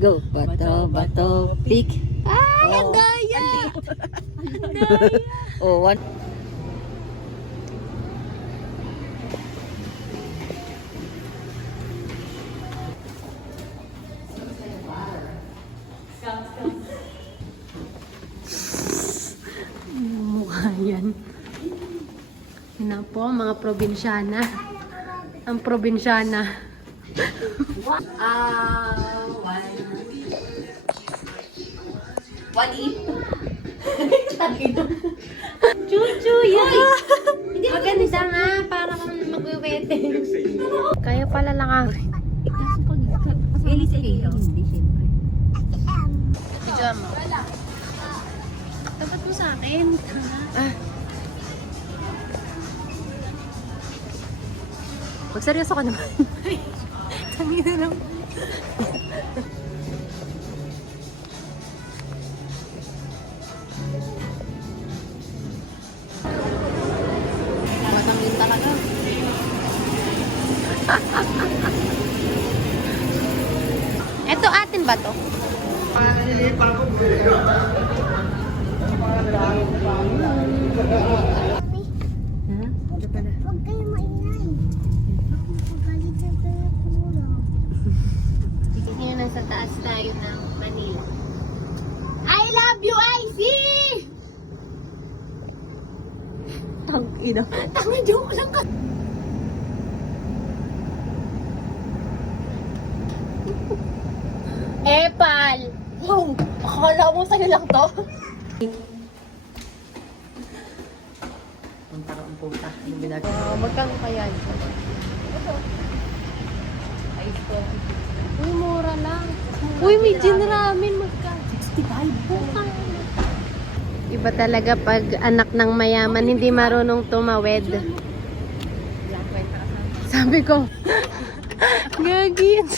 Go. Bato, bato, pick. Ay, ang daya! Oh, one. Mukha yan. Yan na po, mga probinsyana. Ang probinsyana. One eat. Chuchu, yan! Hindi maganda nga, para kang magwiwete. Kaya pala lang ang... Elisa kayo. Hindi, syempre. Pijama. Tapat mo sa akin. Magseryoso ka naman. Kami na lang. Batang yun talaga. Ito atin ba to? Huwag kayo maingay. Pagalitan kayo kulang. Ngayon nasa taas tayo ng Manila. I love you, IC! Tang ina. Tanga, joke lang ka. Epal! Wow! Akala mo sa'yo lang to? Punta ka ang punta. Yung binag- Magkano kaya ito? Ice coffee. Uy, mura lang. Uy, may gin ramen. Magkano? 65 po. Iba talaga pag anak ng mayaman, hindi marunong tumawid. Sabi ko, gagi yan.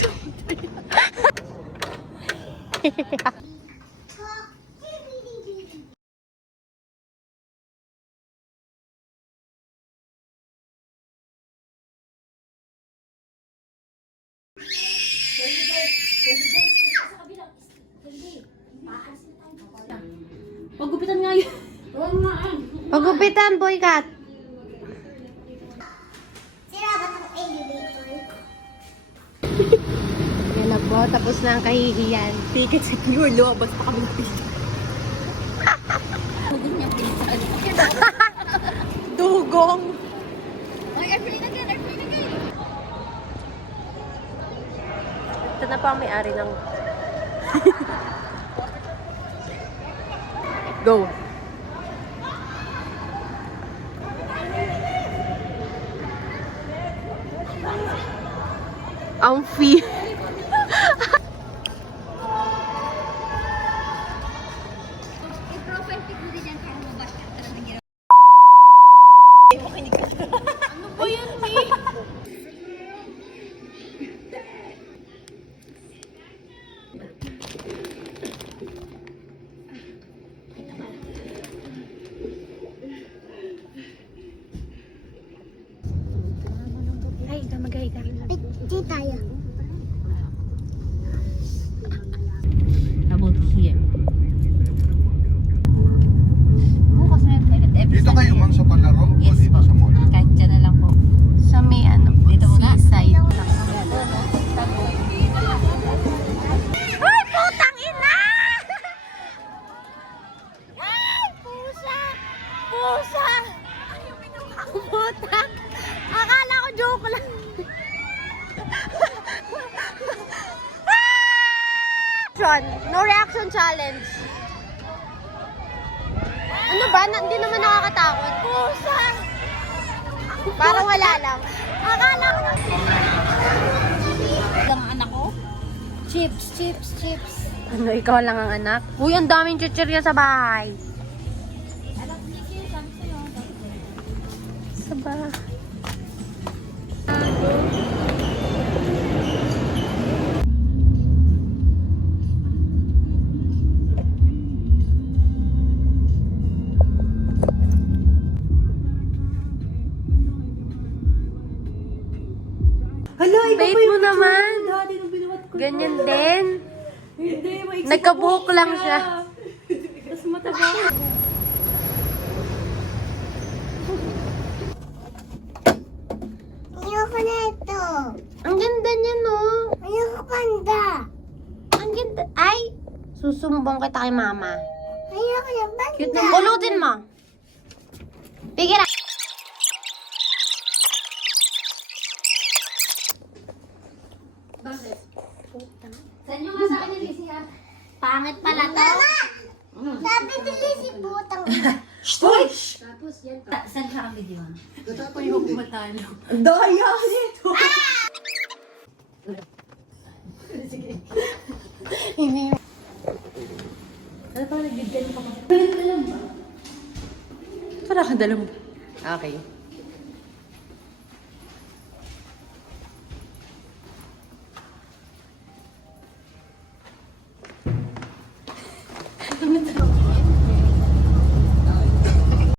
Pagupitan nga yun. Pagupitan, boykat. Sira ba ng elevator? Yan na po, tapos na ang kahihiyan. Ticket secure. Lumabas pa kami ng ticket. Dugong. Ay, airplane again. Airplane again. Ito na pa ang may-ari ng... Go. Ang fee. I-profile pic mo din yan para mabas ka talaga niya. Ano ba yan, May? Ay, gamagay ka. Di tayo. About here. Bukas na yun. Dito kayo man sa palaro o dito sa mall? Kahit dyan na lang po. Sa may ano, Dito mo nga. seaside. Ay, putang ina! Ay, pusa! Pusa! Puta! Akala ko joke lang. No reaction challenge. Ano ba? Hindi naman nakakatakot. Pusa! Parang wala lang. Akala ko Lang ang anak ko. Chips, chips, chips. Ano, ikaw lang ang anak? Uy, ang daming chichirya sa bahay. Sa bahay. Hala, Bait mo naman. Dati nung binuhat ko. Ganyan din. Nagkabuhok lang siya. Ayoko na ito. Ang ganda niya, no? Ayoko panda. Ang ganda. Ay! Susumbong kita kay mama. Ayoko na panda. Cute na. Pulutin mo. Pigil na. Saan nyo nga sa akin yung Lizzie ha? Pangit pala to. Sabi nila si putang. Tapos yan. Saan ka ang video ha? Ako yung kumatalo. Para ka dalam. Okay.